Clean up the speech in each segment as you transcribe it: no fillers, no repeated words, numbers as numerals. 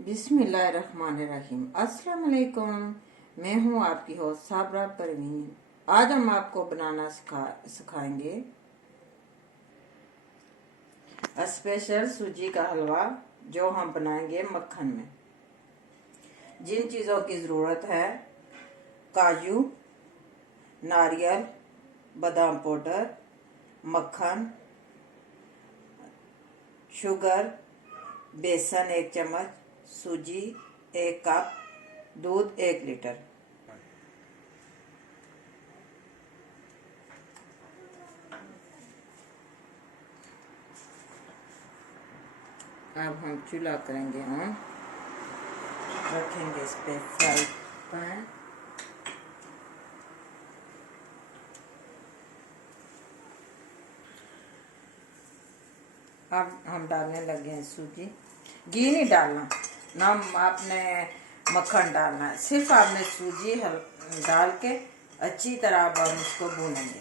बिस्मिल्लाहिर्रहमानिर्रहीम। अस्सलाम वालेकुम। मैं हूँ आपकी होस्ट साबरा परवीन। आज हम आपको बनाना सिखाएंगे स्पेशल सूजी का हलवा, जो हम बनाएंगे मक्खन में। जिन चीज़ों की ज़रूरत है: काजू, नारियल, बादाम पाउडर, मक्खन, शुगर, बेसन 1 चम्मच, सूजी 1 कप, दूध 1 लीटर। अब हम चूल्हा करेंगे ऑन, रखेंगे इस पे फ्राई पैन। अब हम डालने लगे हैं सूजी। घी नहीं डालना ना, आपने मक्खन डालना है। सिर्फ आपने सूजी डाल के अच्छी तरह अब हम इसको भूनेंगे।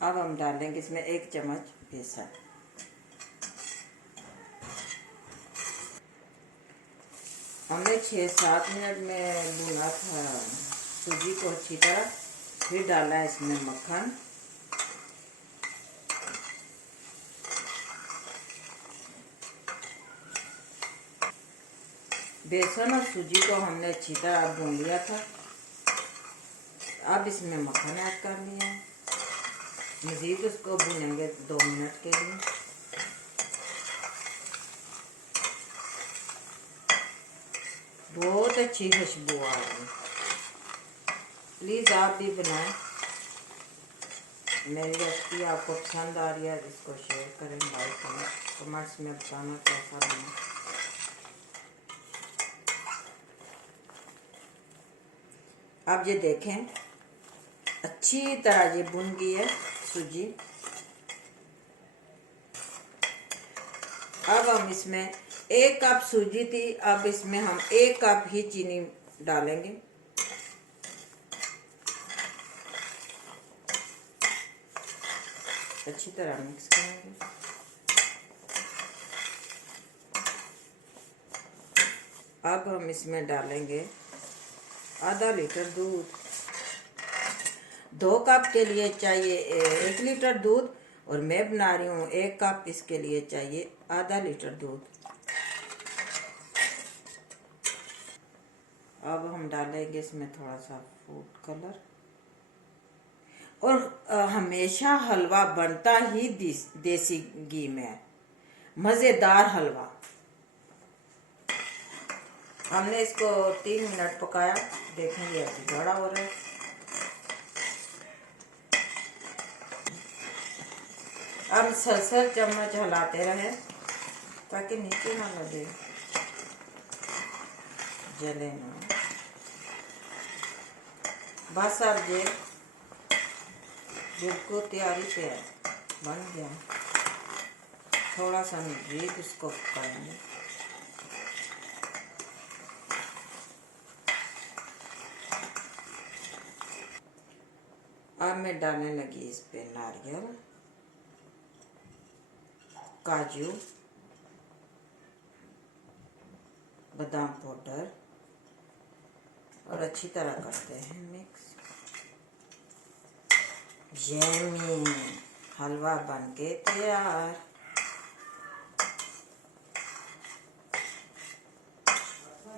अब हम डालेंगे इसमें 1 चम्मच बेसन। हमने 6-7 मिनट में भुना था सूजी को अच्छी तरह। फिर डाला है इसमें मक्खन। बेसन और सूजी को हमने अच्छी तरह भून लिया था। अब इसमें मक्खन ऐड कर लिया है। मज़ीद उसको भूनेंगे 2 मिनट के लिए। बहुत अच्छी खुशबू आ रही है। प्लीज़ आप भी बनाएं। मेरी रेसिपी आपको पसंद आ रही है, इसको शेयर करें, लाइक करें, कमेंट्स में बताना कैसा बना। अब ये देखें, अच्छी तरह ये भुन गई है सूजी। अब हम इसमें 1 कप सूजी थी, अब इसमें हम 1 कप ही चीनी डालेंगे। अच्छी तरह मिक्स करेंगे। अब हम इसमें डालेंगे आधा लीटर दूध। 2 कप के लिए चाहिए 1 लीटर दूध, और मैं बना रही हूँ 1 कप, इसके लिए चाहिए आधा लीटर दूध। अब हम डालेंगे इसमें थोड़ा सा फूड कलर। और हमेशा हलवा बनता ही देसी घी में है, मज़ेदार हलवा। हमने इसको 3 मिनट पकाया। देखेंगे अभी गाढ़ा हो रहा है। अब सलसल चम्मच हिलाते रहे ताकि नीचे ना लगे, जले ना। बस अब ये बिल्कुल तैयारी पे है, बन गया। थोड़ा सा मज़ीद इसको पकाएंगे। अब मैं डालने लगी इस पे नारियल, काजू, बादाम पाउडर, और अच्छी तरह करते हैं मिक्स। यम्मी हलवा बन के तैयार।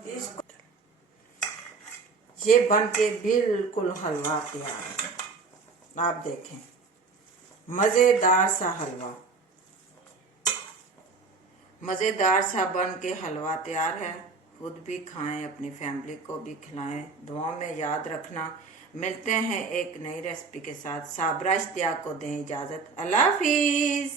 इसको ये बन के बिल्कुल हलवा तैयार है। आप देखें, मज़ेदार सा हलवा, मज़ेदार सा बन के हलवा तैयार है। खुद भी खाएं, अपनी फैमिली को भी खिलाएं। दुआओं में याद रखना। मिलते हैं एक नई रेसिपी के साथ। साबरा इश्तियाक को दें इजाज़त। अल्लाह हाफिज़।